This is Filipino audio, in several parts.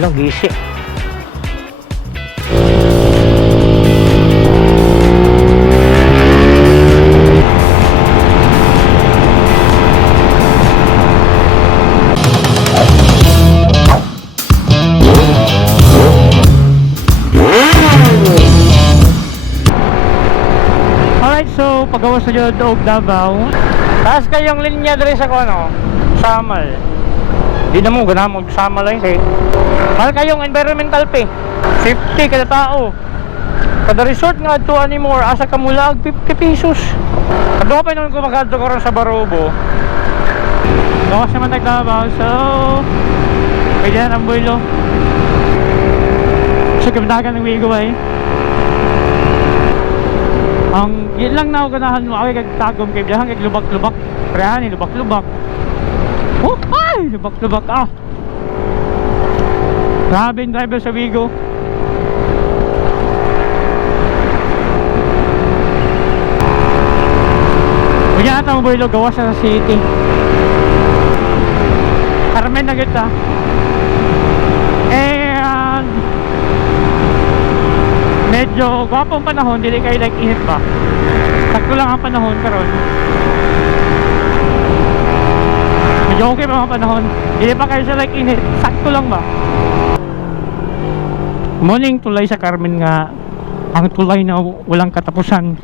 Lang gisi. Alright, so pagawas na dyan doog Davao. Taas kayong linya dali sa kuno, Samal. Di na mo gana mo Samal lang kay. Mahal kayong environmental pay. 50 kada tao. Kada resort nga adto anymore asa ka mulag 50 pesos. Kadto pa nung kumagadto karon sa Barobo. Gawas naman nagdabaw, so pwede na ang builo. So kamdagan ng wigo ay. Ang yun lang na ako ganahan mo ay kagtagom kay biyahan kay lubak-lubak. Prehan ni lubak-lubak. Oh, ay lubak-lubak ah. Grabe yung driver sa Vigo. Huwag yan ata mabuhilo gawas sa city. Carmen na kita. And medyo gwapong panahon, dili kayo like init ba? Sakto lang ang panahon karon. Medyo okay pa ang panahon, dili pa kayo sa like init, sakto lang ba? Morning tulay sa Carmen nga, ang tulay na walang katapusan.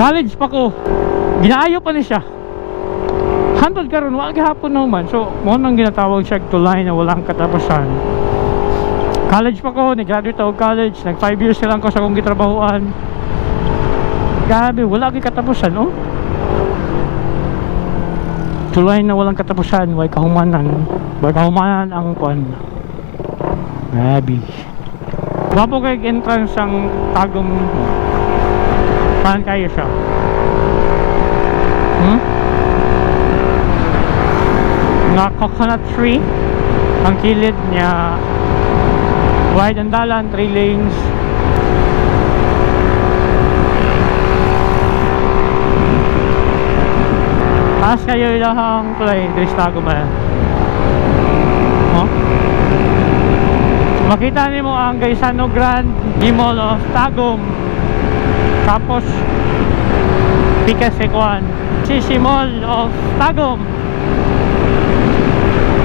College pa ko, ginaayo pa ni siya. Hantod karon wag hapon naman, so mo nang ginatawag siya tulay na walang katapusan. College pa ko, nag-graduate ako college, nag 5 years lang ko sa akong gitrabahuan. Grabe, wala akong katapusan, oh. Tulay na walang katapusan, way kahumanan. Way kahumanan ang kuan. Grabe. Wapo kay entrance ang Tagum. Paano kayo siya? Nga coconut tree ang kilid niya. Wide ang dalan, 3 lanes. Taas kayo ilahang tulay, Dres Tagum eh. Oh? Makita niyo mo ang Gaisano Grand Mall of Tagum. Tapos Picasequan Sisi Mall of Tagum.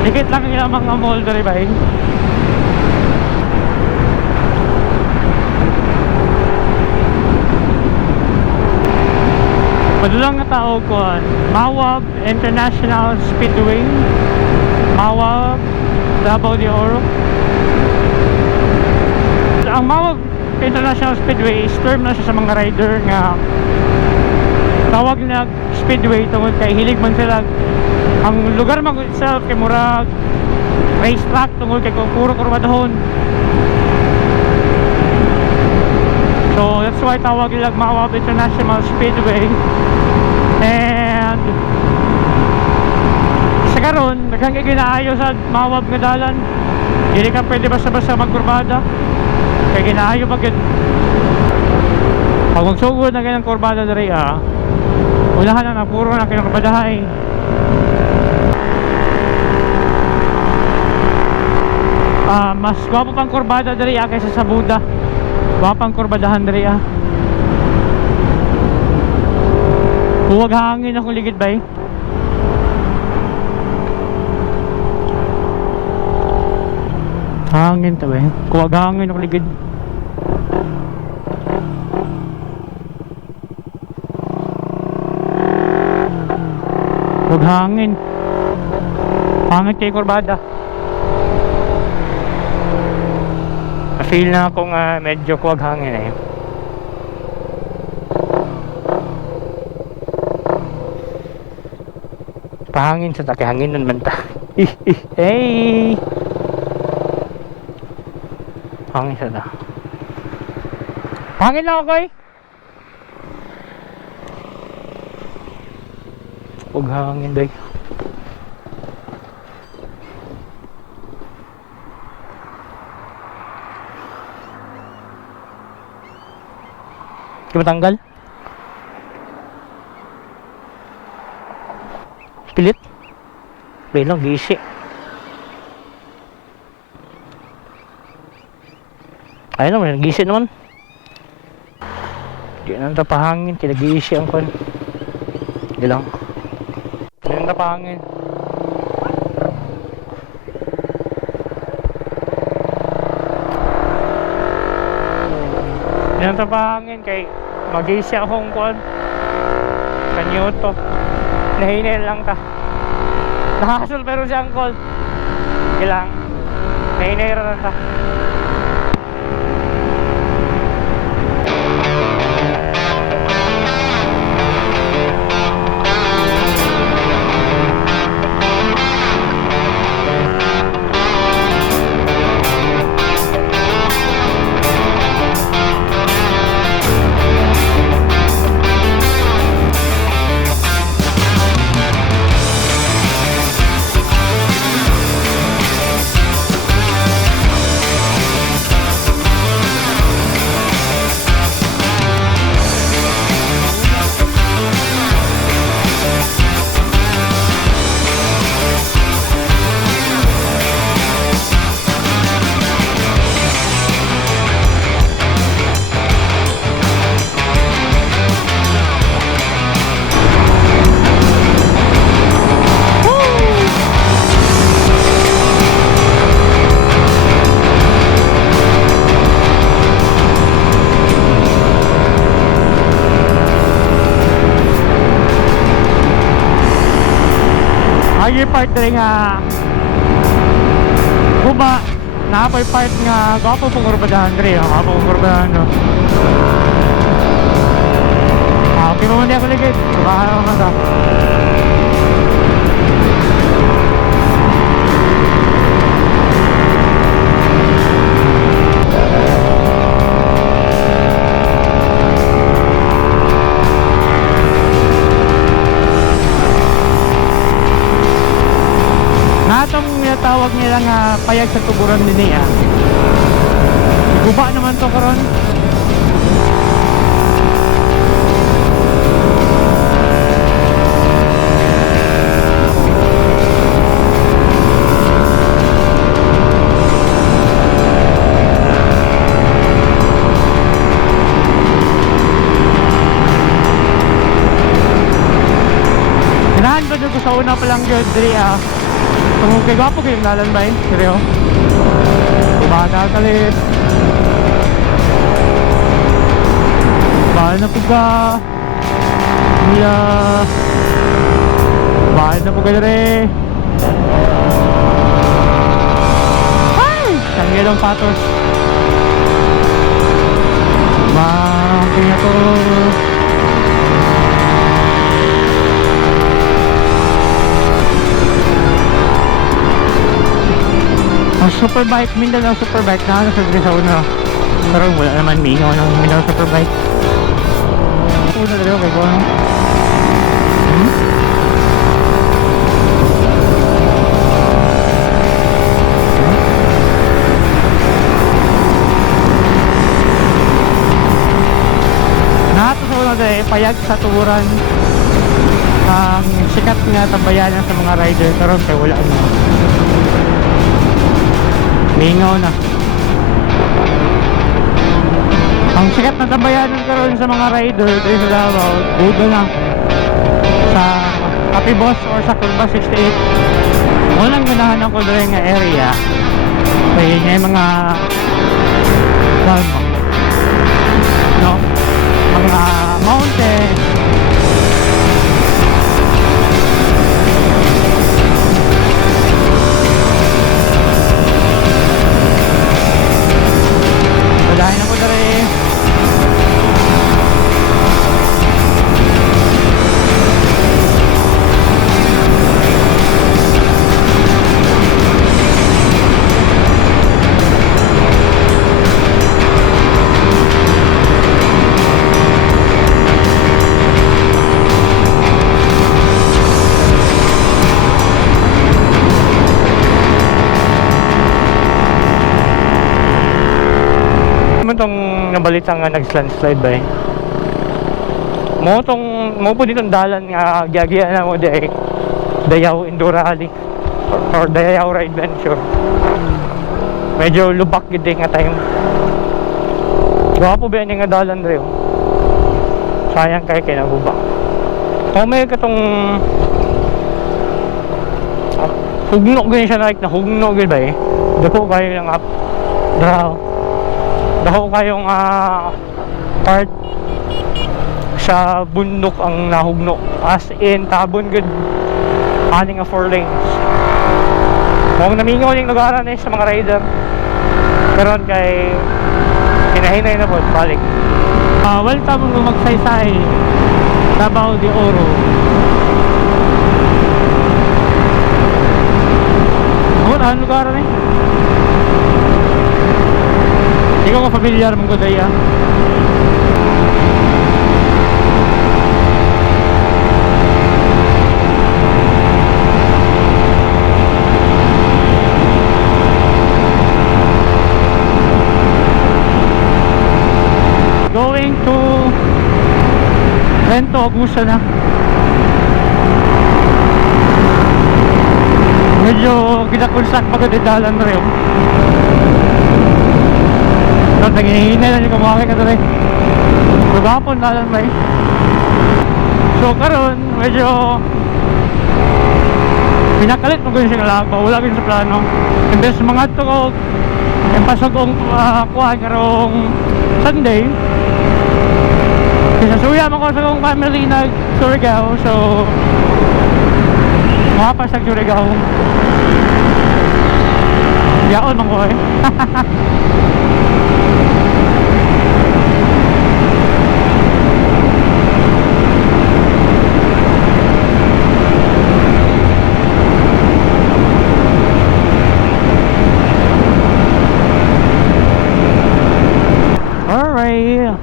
Dikit lang yung mga mall dari ba? Madulang na tao ko Mawab International Speedway, Mawab, Davao de Oro. Ang Mawab International Speedway is term na siya sa mga rider nga tawag na speedway tungkol kay hilig man sila. Ang lugar man itself kay murag racetrack tungkol kay puro kurbadahon. So that's why tawag nila Mawab International Speedway. And sa karon daghang kay ginaayo sa Mawab nga dalan. Dili ka pwede basta-basta magkurbada. Kay ginaayo pag pag magsugod na ganang kurbada diri ulahan na puro na kinang kurbadahay. Mas gwapo pang kurbada diri kaysa sa Buda. Gwapang kurbadahan diri Huwag hangin akong ligid ba Hangin to ba Huwag hangin akong ligid. Huwag hangin. Hangin kay kurbada. Feel na akong medyo kuwag hangin pahangin sa taki hangin nun man ta. Hey, hangin sa ta hangin lang ako huwag hangin day. Matanggal pilit lang gisi. Ayun naman, nag-isi naman. Di na tapahangin, kinag-isi ang kon. Di lang. Di na tapahangin. Di na tapahangin kay mag-isi akong kon. Kanyuto. Nahinil lang ka. Nakasol pero si Angkol. Ilang. Nahinil lang ka. Ay part rin nga Kuba Napoy part nga Gwapo pong urbadahan rin Gwapo pong urbadahan no? Okay mo muna ako ligid Baka ako manda tawag nila nga payag sa tuburan din niya. Guba naman to karon. Ganahan ba dito sa una pa lang yun, Dri kung kay gwapo kayong lalanbay, seryo bata kalit bahal na po ka niya bahal na po ka dere ay tanggilong patos bangking ako ang superbike, Mindanao superbike na ano sa una pero wala naman mingaw ng Mindanao superbike una dito kay ko ano nato sa una dito payag sa tuburan ang sikat nga tambayanan sa mga rider pero kaya wala ano mingaw na ang sikat na tabayanan karon sa mga rider dito sa Davao budo na sa Happy Boss or sa Curva 68 walang ganahan ako doon nga area kaya nga yung mga no? Mga mountain dahil ako na rin itong nabalita nga nag-slide ba eh mo po ditong dalan nga giyagiya na mo di Dayaw Enduro Rally or Dayaw Ride Venture medyo lubak gid nga time Gwapo ba yan yung dalan rin? Sayang kay kinaguba. Kung may katong hugno ganyan siya like na hugno ganyan ba eh. Dako kayo yung dako kayong part sa bundok ang nahugno. As in tabon good aning 4 lanes. Kung namingaw yung lugaran eh sa mga rider. Karon kay hinahinay na po balik. Welcome kung magsaysay Davao de Oro. Ang lugar na eh. Hindi ko familiar mong Godaya. Going to Rento Agusa na. Medyo ginakulsak magadidalan na rin. Tapos naghihinay na yung kumaki ka na rin. Magapon dalan ba eh. So karon medyo pinakalit mo ganyan siya lag. Wala ganyan sa plano. Imbes mga ito ko pasok kong kuha karong Sunday. Kasi suya mo ko sa kong family na Surigao. So mapas sa Surigao. Yaon man ko eh. Alright.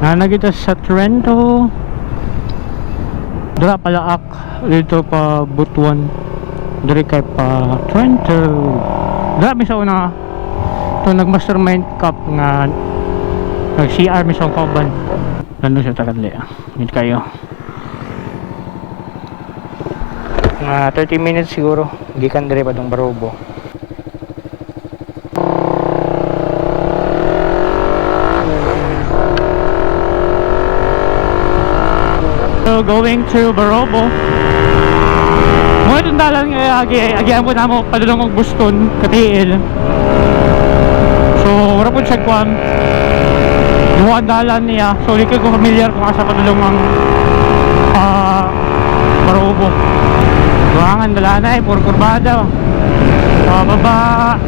Nanagita sa Trento. Dra palaak dito pa Butuan. Diri kay pa Trento. Dra mi sa una to nag-mastermind cup nga nag-CR mi sa kauban. Nandun siya tagadli. Meet kayo. Nga 30 minutes siguro. Gikan diri pa dong Barobo. So going to Barobo. Mga itong dalan nga agihan po na mo padulong og Buston katiil. So wala po siya kuhan duha dalan niya. So di ko familiar kung asa padulong ang Barobo. Buhangan dalan ay puro kurbada. Pababa.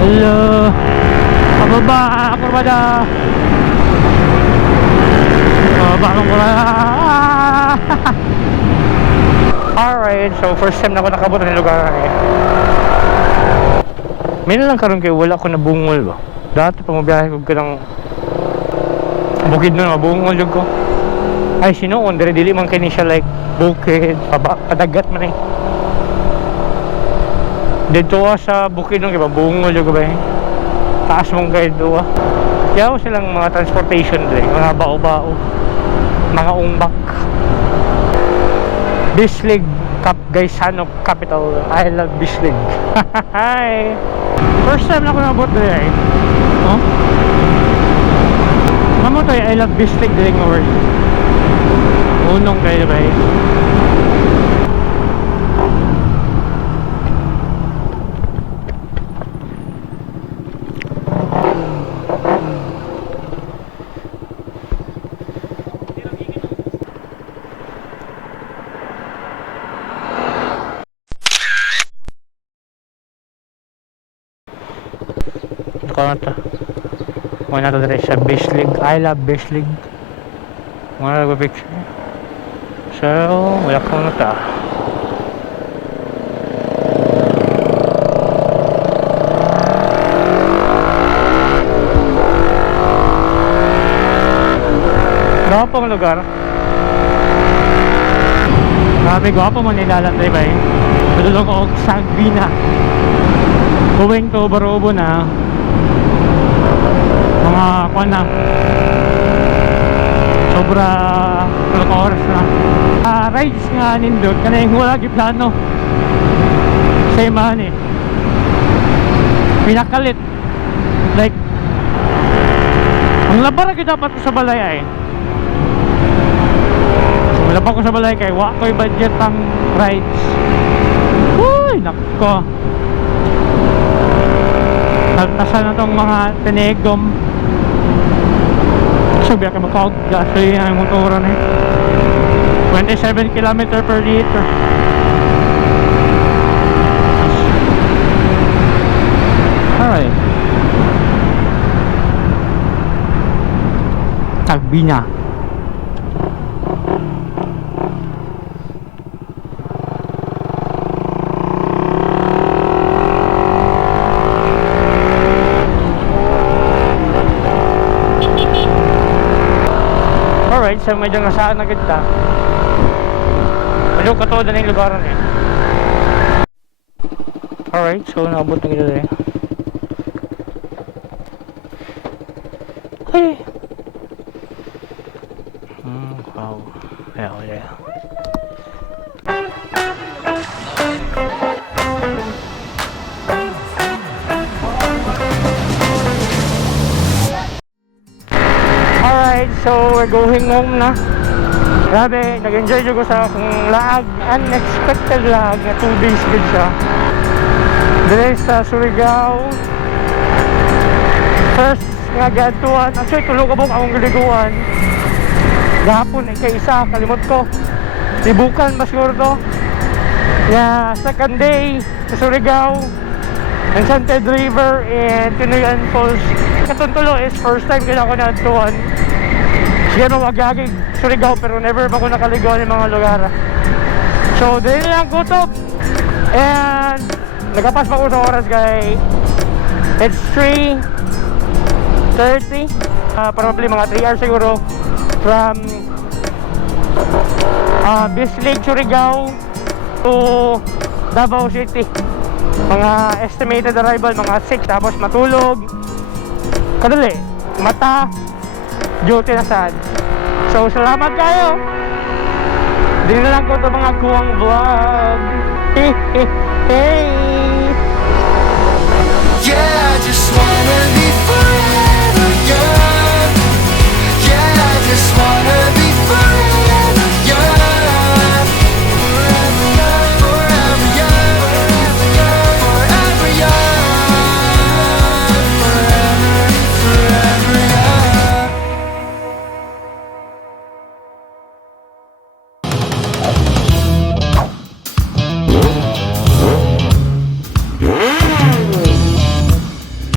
Hello. Pababa kurbada. Bakong kurbada. Alright, so first time na ako nakabot ng lugar eh. May na lang karon kay wala ko nabungol ba. Dati pa mabiyahe ko ng bukid nun, mabungol yung ko. Ay sinuon, dili man kini siya like bukid, padagat man eh. Dito sa bukid nun, kaya bungol yung ko ba eh. Taas mong guide doon. Kaya silang mga transportation din, mga bao-bao, mga umbak. Bislig Gaisano capital. I love Bislig. Hi. First time na ako nabot dito eh. Oh? Mamo to I love Bislig din ng word. Unong kayo ba eh. Ano to? Muna to dire sa Bislig. I love Bislig. Muna nagpa-picture. So, wala ko na ta. Gwapong lugar. Grabe, gwapo man nilalan tayo ba eh. Padulong ko sa Sagbina. Going to Barobo na. Mga kuwan na sobra tulong oras na rides nga nindot kana yung wala plano same man eh pinakalit like Ang labar na dapat ko sa balay ay. So, malabang ko sa balay kay wa ko'y budget pang rides. Uy, nako. Nagtasan na tong mga tinegom. So, biya ka makawag gasoline ang motoran eh. 27 km per liter. Alright. Tagbi na. Alright, so medyo nasaan na kita. Medyo katulad na yung lugaran eh. Alright, so naabot na kita eh. Hey! Wow. Yeah. Alright, so we're going home na. Grabe, nag-enjoy ko sa akong lag. Unexpected lag na 2 days good siya. Dili sa Surigao. First nga gadtuan. Actually, tulog abong akong galiguan. Gahapon ay kaisa, kalimot ko. Libukan ba siguro to? Yeah, second day sa Surigao. Enchanted River and Tinoyan Falls. Katuntulo is first time ko na ako nadtuan. Sige magagagig Surigao pero never pa ako nakaligaw ng mga lugar. So, dahil lang kutob. And nagapas pa ko sa oras kay it's 3:30. Probably mga 3 hours siguro from Bislig, Surigao to Davao City. Mga estimated arrival mga 6 tapos matulog kadali mata duty na sad. So salamat kayo. Di na lang ko ito mga kuwang vlog. Hey. Yeah, I just wanna be forever young. Yeah, I just wanna